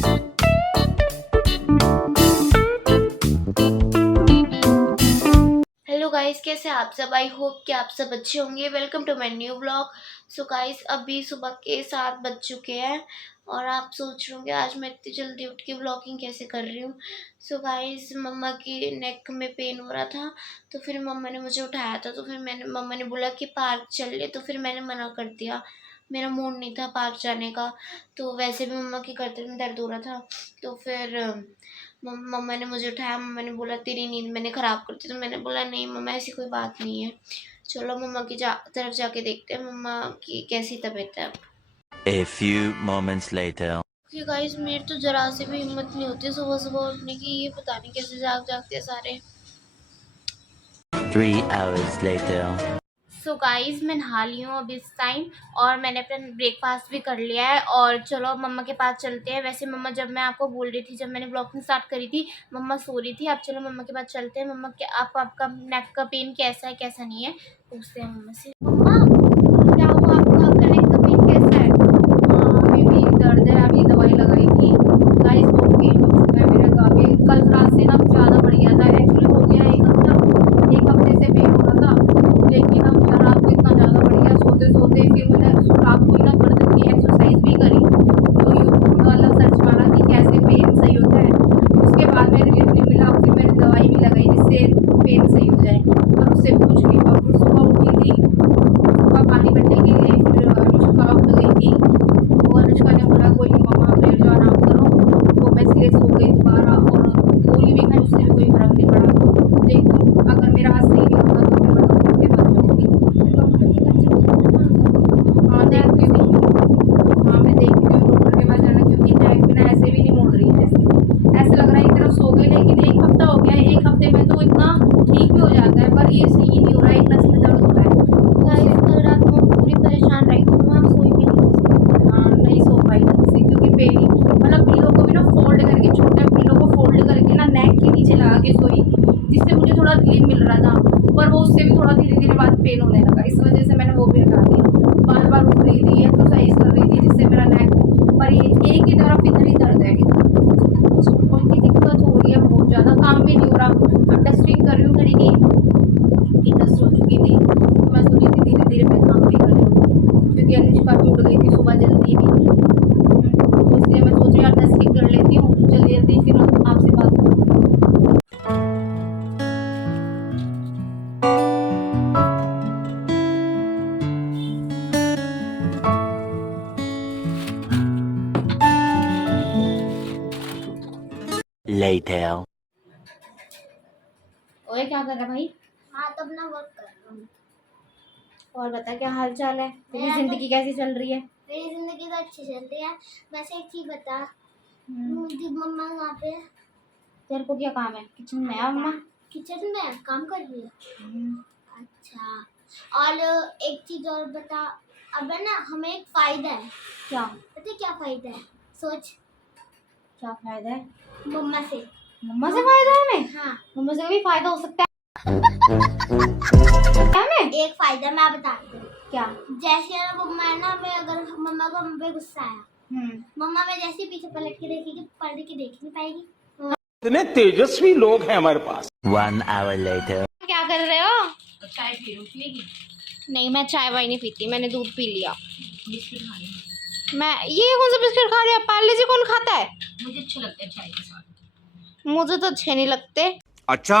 Hello guys, कैसे आप सब। आई होप कि आप सब अच्छे होंगे। Welcome to my new blog. So guys, अभी सुबह के 7 बज चुके हैं और आप सोच रहे होंगे आज मैं इतनी जल्दी उठ के ब्लॉगिंग कैसे कर रही हूँ। सो गाइस, मम्मा की नेक में पेन हो रहा था तो फिर मम्मा ने मुझे उठाया था। तो फिर मम्मा ने बोला कि पार्क चल ले, तो फिर मैंने मना कर दिया। मेरा मूड नहीं था पार्क जाने का। तो वैसे भी मम्मा की गर्दन में दर्द हो रहा था। तो फिर मम्मा ने मुझे उठाया। मम्मा ने बोला तेरी नींद मैंने ख़राब कर दी। तो मैंने बोला नहीं मम्मा, ऐसी कोई बात नहीं है। चलो मम्मा की तरफ जाके देखते हैं मम्मा की कैसी तबीयत है अब। A few moments later. क्योंकि गाइस, मेरी तो ज़रा से भी हिम्मत नहीं होती सुबह सुबह उठने की। ये पता नहीं कैसे जाग जागते हैं सारे। 3 hours later. सो गाइस, मैं नहा ली हूँ अभी इस टाइम और मैंने अपना ब्रेकफास्ट भी कर लिया है। और चलो मम्मा के पास चलते हैं। वैसे मम्मा, जब मैं आपको बोल रही थी, जब मैंने ब्लॉगिंग स्टार्ट करी थी, मम्मा सो रही थी। अब चलो मम्मा के पास चलते हैं। मम्मा के आपका नेक का पेन कैसा है कैसा नहीं है पूछते हैं मम्मा से। मम्मा, क्या हुआ आपका नेक का पेन कैसा है? अभी भी दर्द है। अभी दवाई लगाई थी गाइस, वो पेन हो चुका है मेरा काफ़ी। कल रात से ना ज़्यादा बढ़ गया था। एक्चुअली हो गया एक हफ्ते से पेन हो रहा था, लेकिन अब रात को इतना ज़्यादा बढ़ गया सोते सोते। फिर मैंने रात को ही ना गर्दन की एक्सरसाइज भी करी, तो यूट्यूब वाला सर्च मारा कि कैसे पेन सही होता है। उसके बाद में रिलीफ मिला, फिर मैंने दवाई भी लगाई जिससे पेन सही हो जाए, पर उससे भी कुछ नहीं हुआ। फिर सुबह उठी थी, सुबह पानी भरने के लिए, फिर अनुष्का उठ गई थी। वो अनुष्का ने बोला कोई नहीं मम्मा आप लेट जाओ आराम करो, तो मैं इसलिए सो गई दोबारा। और गोली भी खाई, उससे भी कोई फर्क नहीं पड़ा। देखो अगर मेरा आज सही नहीं होगा तो मैं डॉक्टर के पास जाऊँगी। हाँ देखती हूँ, हाँ मैं देखती हूँ डॉक्टर के पास जाना, क्योंकि नेक भी ना ऐसे भी नहीं मुड़ रही है। ऐसे लग रहा है एक तरफ सो गई, लेकिन एक हफ्ता हो गया है। एक हफ्ते में तो इतना ठीक भी हो जाता है, पर ये सही नहीं हो रहा है। एक नस में दर्द हो रहा है। गाइस, कल रात में पूरी परेशान रही हूँ। आप सोई भी नहीं थी। हाँ नहीं सो पाई ढंग से, क्योंकि पेन मतलब पिलो को भी ना फोल्ड करके, छोटे पिलो को फोल्ड करके ना नेक के नीचे लगा के सोई, जिससे मुझे थोड़ा रिलीफ मिल रहा था। पर वो उससे भी थोड़ा धीरे धीरे बाद पेन होने लगा। इस वजह से मैंने वो भी हटा दिया। बार बार उठ रही थी, एक्सरसाइज कर रही थी, जिससे मेरा नेक, पर ये एक ही तरफ इधर ही दर्द है। उनकी दिक्कत हो रही है बहुत ज़्यादा। काम भी नहीं हो रहा। अब डस्टिंग कर रही हूँ घर की, डस्ट हो चुकी थी, तो मैं सोची थी धीरे धीरे मैं काम भी कर लूँ, क्योंकि अनुष्का भी उठ गई थी सुबह जल्दी भी। तो इसलिए मैं सोच रही हूँ डस्टिंग कर लेती हूँ जल्दी जल्दी, फिर आपसे बात करूँ। Later. ओए, क्या कर रहा भाई? हाँ तब ना वर्क कर रहा हूँ। और बता, क्या हाल चाल है? तेरी मेरा जिंदगी कैसी चल रही है? मेरी जिंदगी तो अच्छी चल रही है। वैसे एक चीज बता, हम्म, मुझे मम्मा वहाँ पे तेरे को क्या काम है किचन में? है मम्मा? किचन में काम कर रही है। हम्म, अच्छा, और एक चीज और बता। अब है ना हमें एक फायदा है। क्या? पता है क्या फायदा है? सोच। क्या फायदा है? मम्मा से। मम्मा से फायदा है हमें? हाँ, मम्मा से भी फायदा हो सकता है हमें? एक फायदा मैं बताती हूँ। क्या? जैसे है ना मम्मा है ना, मैं अगर मम्मा को हम पे गुस्सा आया, हम्म, मम्मा मैं जैसे ही पीछे पलट के देखेगी, पर्दे की देख नहीं पाएगी। इतने तेजस्वी लोग हैं हमारे पास। 1 hour later. क्या कर रहे हो? चाय पी रही पिएगी? नहीं, मैं चाय वाय नहीं पीती, मैंने दूध पी लिया। बिस्किट खा लेंगे। मैं ये कौन सा बिस्किट खा रही है? पार्ले जी कौन खाता है? मुझे अच्छे लगते हैं चाय के साथ। मुझे तो अच्छे नहीं लगते। अच्छा,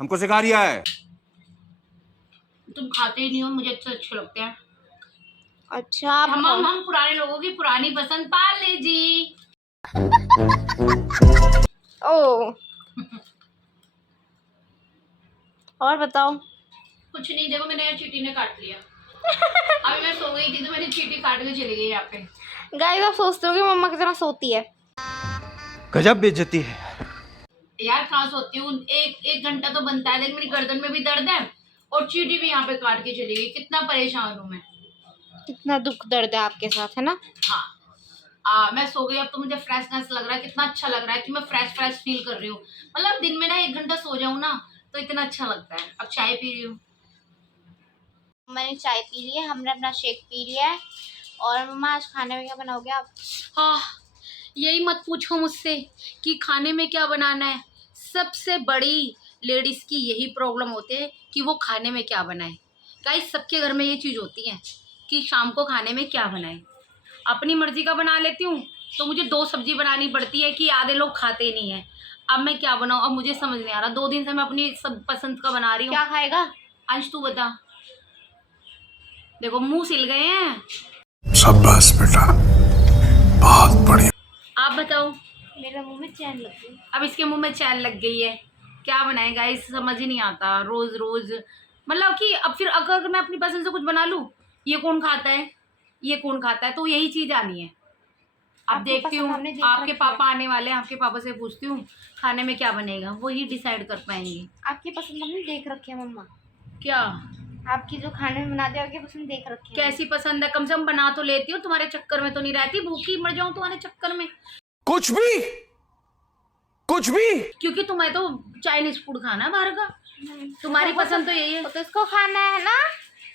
हमको सिखा रिया है। तुम खाते ही नहीं हो, मुझे अच्छे लगते हैं। अच्छा, आप हम पुराने लोगों की पुरानी पसंद पार्ले जी। ओ। और बताओ। कुछ नहीं, देखो मैंने चींटी ने काट लिया। अभी मैं सो गई थी तो मैंने चींटी काट के चली गई यहाँ पे। गाइस, आप सोचते हो कि मम्मा कितना सोती है? गजब बेइज्जती है। यार कहाँ सोती हूँ, एक घंटा तो बनता है, लेकिन मेरी गर्दन में भी दर्द है और चींटी भी यहाँ पे काट के चली गई। कितना परेशान हूँ मैं। कितना दुख दर्द है आपके साथ, है ना? हाँ, मैं सो गई। अब तो मुझे फ्रेशनेस लग रहा है, कितना अच्छा लग रहा है कि मैं फ्रेश फील कर रही हूँ। मतलब दिन में ना 1 घंटा सो जाऊँ ना तो इतना अच्छा लगता है। अब चाय पी रही हूँ। मैंने चाय पी ली है, हमने अपना शेक पी लिया है। और मम्मा, आज खाने में क्या बनाओगे आप? हाँ, यही मत पूछो मुझसे कि खाने में क्या बनाना है। सबसे बड़ी लेडीज़ की यही प्रॉब्लम होती है कि वो खाने में क्या बनाए। गाइस सबके घर में ये चीज़ होती है कि शाम को खाने में क्या बनाए। अपनी मर्जी का बना लेती हूँ तो मुझे 2 सब्जी बनानी पड़ती है कि आधे लोग खाते नहीं हैं। अब मैं क्या बनाऊँ, अब मुझे समझ नहीं आ रहा। 2 दिन से मैं अपनी सब पसंद का बना रही हूँ। क्या खाएगा? अंश तू बता। देखो मुंह सिल गए हैं। शाबाश बेटा, बहुत बढ़िया। आप बताओ। मेरे मुंह में चैन लग गई। अब इसके मुंह में चैन लग गई है। क्या बनाए गाइस, समझ ही नहीं आता। रोज रोज मतलब कि अब फिर अगर मैं अपनी पसंद से कुछ बना लूँ, ये कौन खाता है, ये कौन खाता है, तो यही चीज आनी है। अब आपकी देखती पसंद हूँ, हमने देख आपके रखी पापा है। आने वाले हैं, आपके पापा से पूछती हूँ खाने में क्या बनेगा, वही डिसाइड कर पाएंगे। आपकी पसंद हमने देख रखी है मम्मा। क्या आपकी जो खाने में बनाते हो आपकी पसंद देख रखी है। कैसी पसंद है, कम से कम बना तो लेती हूँ। तुम्हारे चक्कर में तो नहीं रहती, भूखी मर जाऊं तुम्हारे चक्कर में। कुछ भी क्योंकि तुम्हें तो चाइनीज फूड खाना है बाहर का। तुम्हारी पसंद तो यही है। तो इसको खाना है ना,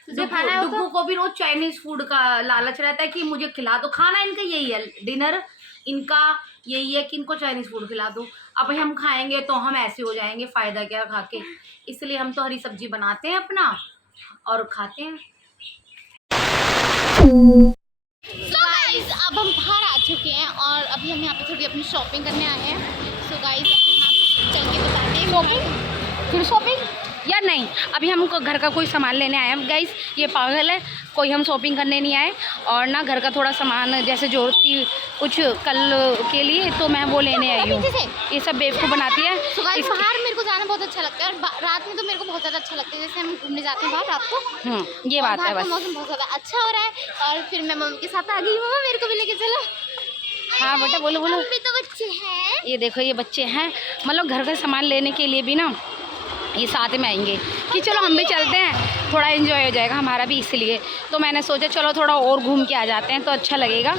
तुझे खाना है डुग्गू को भी रोज चाइनीज फूड का लालच रहता है कि मुझे खिला दो। खाना इनका यही है, डिनर इनका यही है कि इनको चाइनीज फूड खिला दो। अब हम खाएंगे तो हम ऐसे हो जाएंगे, फायदा क्या खा के। इसलिए हम तो हरी सब्जी बनाते हैं अपना और खाते हैं। सो गाइस अब हम बाहर आ चुके हैं और अभी हम यहाँ पे थोड़ी अपनी शॉपिंग करने आए हैं। सो गाइस अब हम आपको चल के बताते हैं। शॉपिंग फिर शॉपिंग या नहीं, अभी हम घर का कोई सामान लेने आए हैं गाइस। ये पागल है, कोई हम शॉपिंग करने नहीं आए। और ना घर का थोड़ा सामान जैसे जरूरत थी कुछ कल के लिए, तो मैं वो लेने आई हूँ। ये सब बेवकूफ़ बनाती है। सो गाइस बाहर मेरे को जाना बहुत अच्छा लगता है और रात में तो मेरे को बहुत ज़्यादा अच्छा लगता है। जैसे हम घूमने जाते हैं बाहर रात को, ये बात है बाहर का बस। मौसम बहुत ज़्यादा अच्छा हो रहा है। और फिर मैं मम्मी के साथ आ गई। मम्मा मेरे को भी लेके चलो। हाँ बेटा बोलो बोलो। हम भी तो बच्चे हैं। ये देखो ये बच्चे हैं, मतलब घर का सामान लेने के लिए भी ना ये साथ में आएंगे कि चलो हम भी चलते हैं, थोड़ा एंजॉय हो जाएगा हमारा भी। इसलिए तो मैंने सोचा चलो थोड़ा और घूम के आ जाते हैं तो अच्छा लगेगा।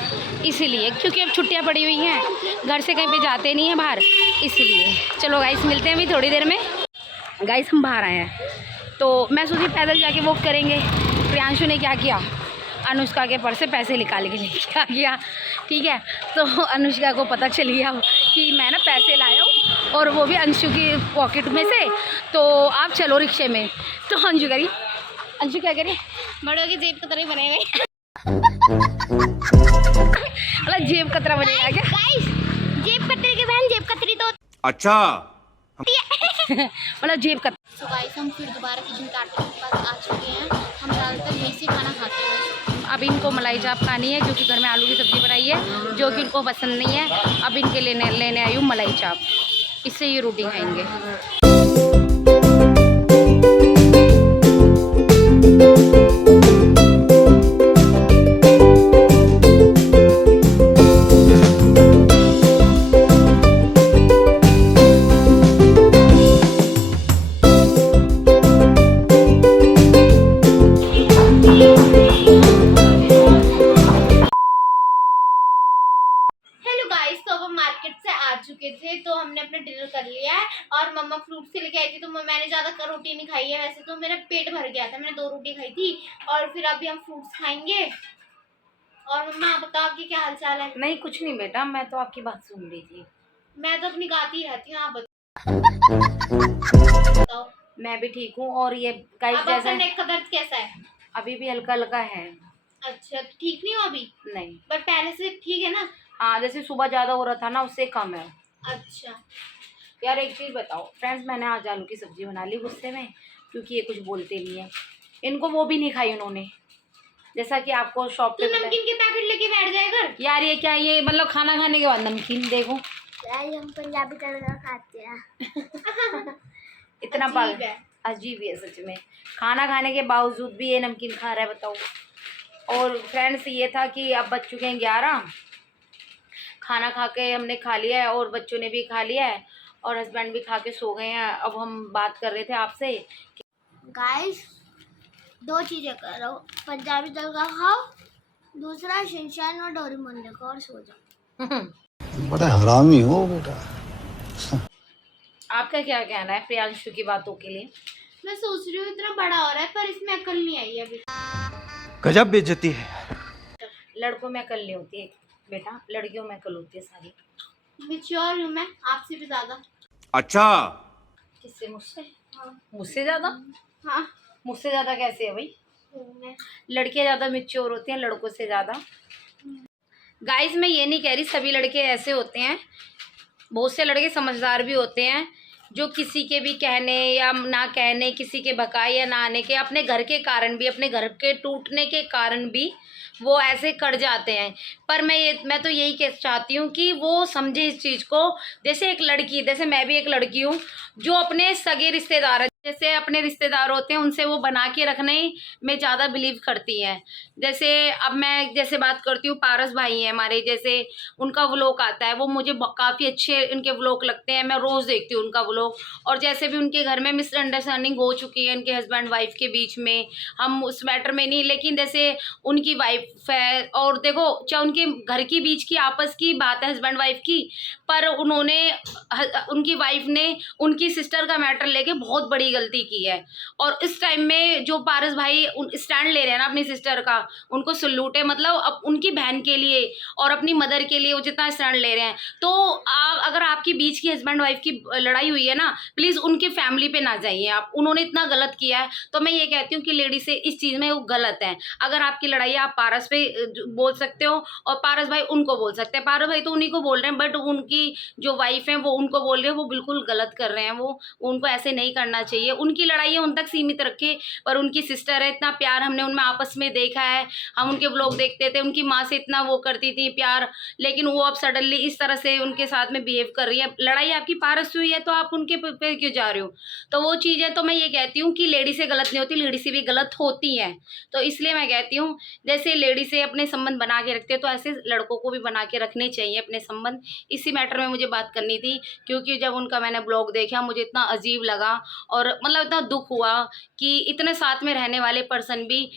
इसीलिए क्योंकि अब छुट्टियां पड़ी हुई हैं, घर से कहीं पे जाते नहीं हैं बाहर, इसलिए। चलो गाइस मिलते हैं अभी थोड़ी देर में। गाइस हम बाहर आए हैं तो मैं सोची पैदल जाके वॉक करेंगे। प्रियांशु ने क्या किया, अनुष्का के पर्स से पैसे निकाल के लेके आ गया। ठीक है, तो अनुष्का को पता चल गया कि मैं ना पैसे लाया हूँ और वो भी अंशु की पॉकेट में से। तो आप चलो रिक्शे में। तो अंशु करी, अंशु क्या करी, बड़ों की जेब की तरह बने हुए। मतलब जेब कतरा बनेगा क्या? गाइस जेब कतरे के बहन, जेब कतरी तो अच्छा मतलब जेब कतरा। सो गाइस हम फिर दोबारा किचन काटने के पास आ चुके हैं। हम ज़्यादातर यहीं से खाना खाते हैं। अब इनको मलाई चाप खानी है क्योंकि घर में आलू की सब्ज़ी बनाई है जो कि उनको पसंद नहीं है। अब इनके लेने आई हूँ मलाई चाप, इससे ये रोटी खाएंगे। हेलो गाइस, तो अब हम मार्केट से आ चुके थे तो हमने अपना डिनर कर लिया है। और मम्मा फ्रूट से लेके आई थी तो मैंने ज़्यादा रोटी नहीं खाई है। वैसे तो मेरा पेट भर गया था, मैंने 2 रोटी खाई थी। और फिर अभी हम फ्रूट्स खाएंगे। और मम्मा आप बताओ आपकी क्या हाल चाल है? नहीं कुछ नहीं बेटा, मैं तो आपकी बात सुन रही थी। मैं तो अपनी गाती रहती हूँ, आप बताओ। मैं भी ठीक हूँ। और ये गाइस अब आपका जैसा नेक का दर्द कैसा है? अभी भी हल्का हल्का है। अच्छा तो ठीक नहीं हो अभी, नहीं, बट पहले से ठीक है ना? हाँ जैसे सुबह ज़्यादा हो रहा था ना उससे कम है। अच्छा यार एक चीज़ बताओ फ्रेंड्स, मैंने आज आलू की सब्ज़ी बना ली गुस्से में क्योंकि ये कुछ बोलते नहीं है। इनको वो भी नहीं खाई उन्होंने, जैसा कि आपको शॉप तो पे नमकीन के पैकेट लेके बैठ जाए घर। यार ये क्या, ये मतलब खाना खाने के बाद नमकीन, देखो हम पंजाबी तड़का खाते हैं। इतना अजीब पागल है। अजीब है सच में। खाना खाने के बावजूद भी ये नमकीन खा रहा है, बताओ। और फ्रेंड्स ये था कि अब बज चुके हैं 11, खाना खा के हमने खा लिया है और बच्चों ने भी खा लिया है और हस्बैंड भी खा के सो गए हैं। अब हम बात कर रहे थे आपसे। गाइस 2 चीजें करो, पंजाबी तड़का खाओ, दूसरा शिनचैन और डोरेमोन देखो और सो जाओ। बड़ा हरामी हो बेटा। आपका क्या कहना है प्रियांशु की बातों के लिए? मैं सोच रही हूँ इतना बड़ा हो रहा है पर इसमें अकल नहीं आई अभी। गजब बेइज्जती है। लड़कों में अकल नहीं होती है, बेटा लड़कियों में अकल होती है सारी। मैच्योर हूँ मैं आपसे भी ज्यादा। अच्छा, किससे? मुझसे? मुझसे ज्यादा? हाँ मुझसे ज्यादा कैसे है भाई? मैं लड़कियां ज्यादा मैच्योर होती हैं लड़कों से ज्यादा। गाइस मैं ये नहीं कह रही सभी लड़के ऐसे होते हैं, बहुत से लड़के समझदार भी होते हैं जो किसी के भी कहने या ना कहने, किसी के भकाई या ना आने के, अपने घर के कारण भी, अपने घर के टूटने के कारण भी वो ऐसे कर जाते हैं। पर मैं तो यही कह चाहती हूँ कि वो समझे इस चीज़ को। जैसे एक लड़की, जैसे मैं भी एक लड़की हूँ जो अपने सगे रिश्तेदार, जैसे अपने रिश्तेदार होते हैं उनसे वो बना के रखने में ज़्यादा बिलीव करती हैं। जैसे अब मैं जैसे बात करती हूँ, पारस भाई हैं हमारे, जैसे उनका व्लॉग आता है वो मुझे काफ़ी अच्छे उनके व्लॉग लगते हैं, मैं रोज़ देखती हूँ उनका व्लॉग। और जैसे भी उनके घर में मिसअंडरस्टैंडिंग हो चुकी है इनके हस्बैंड वाइफ के बीच में, हम उस मैटर में नहीं, लेकिन जैसे उनकी वाइफ है और देखो चाहे उनके घर के बीच की आपस की बात है हस्बैंड वाइफ की, पर उन्होंने उनकी वाइफ ने उनकी सिस्टर का मैटर लेके बहुत बड़ी गलती की है। और इस टाइम में जो पारस भाई स्टैंड ले रहे हैं ना अपनी सिस्टर का, उनको सल्यूट है। मतलब अब उनकी बहन के लिए और अपनी मदर के लिए वो जितना स्टैंड ले रहे हैं, तो अगर आपके बीच की हस्बैंड वाइफ की लड़ाई हुई है ना, प्लीज़ उनके फैमिली पे ना जाइए आप, उन्होंने इतना गलत किया है। तो मैं ये कहती हूँ कि लेडी से इस चीज़ में वो गलत है। अगर आपकी लड़ाई है आप पारस पे बोल सकते हो और पारस भाई उनको बोल सकते हैं। पारस भाई तो उन्हीं को बोल रहे हैं, बट उनकी जो वाइफ है वो उनको बोल रहे हैं, वो बिल्कुल गलत कर रहे हैं। वो उनको ऐसे नहीं करना चाहिए। उनकी लड़ाई है उन तक सीमित रखे, पर उनकी सिस्टर है, इतना प्यार हमने उनमें आपस में देखा है। हम उनके व्लॉग देखते थे, उनकी माँ से इतना वो करती थी प्यार, लेकिन वो अब सडनली इस तरह से उनके साथ में बिहेव कर रही है। लड़ाई आपकी पारस से हुई है तो आप उनके पे क्यों जा रहे हो? तो वो चीज़ है। तो मैं ये कहती हूँ कि लेडी से गलत नहीं होती, लेडी से भी गलत होती है। तो इसलिए मैं कहती हूँ जैसे लेडी से अपने संबंध बना के रखते हैं तो ऐसे लड़कों को भी बना के रखने चाहिए अपने संबंध। इसी मैटर में मुझे बात करनी थी, क्योंकि जब उनका मैंने ब्लॉग देखा मुझे इतना अजीब लगा और मतलब इतना दुख हुआ कि इतने साथ में रहने वाले पर्सन भी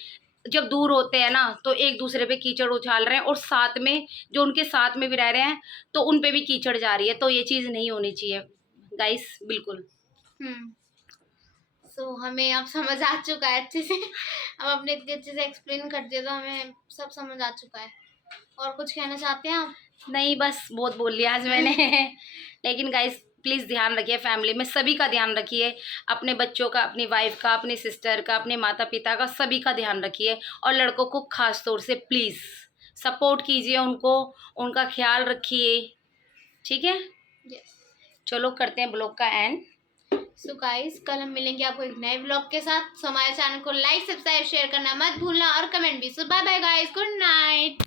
जब दूर होते हैं ना तो एक दूसरे पे कीचड़ उछाल रहे हैं, और साथ में जो उनके साथ में भी रह रहे हैं तो उन पे भी कीचड़ जा रही है। तो ये चीज़ नहीं होनी चाहिए गाइस, बिल्कुल। सो हमें अब समझ आ चुका है अच्छे से। अब आपने इतने अच्छे से एक्सप्लेन कर दिया तो हमें सब समझ आ चुका है। और कुछ कहना चाहते हैं आप? नहीं, बस बहुत बोल लिया आज मैंने। लेकिन गाइस प्लीज़ ध्यान रखिए, फैमिली में सभी का ध्यान रखिए, अपने बच्चों का, अपनी वाइफ का, अपनी सिस्टर का, अपने माता पिता का, सभी का ध्यान रखिए। और लड़कों को खास तौर से प्लीज़ सपोर्ट कीजिए उनको, उनका ख्याल रखिए, ठीक है? यस। चलो करते हैं ब्लॉग का एंड। सो गाइस कल हम मिलेंगे आपको एक नए ब्लॉग के साथ। सो हमारे चैनल को लाइक, सब्सक्राइब, शेयर करना मत भूलना और कमेंट भी। So bye bye guys, good night.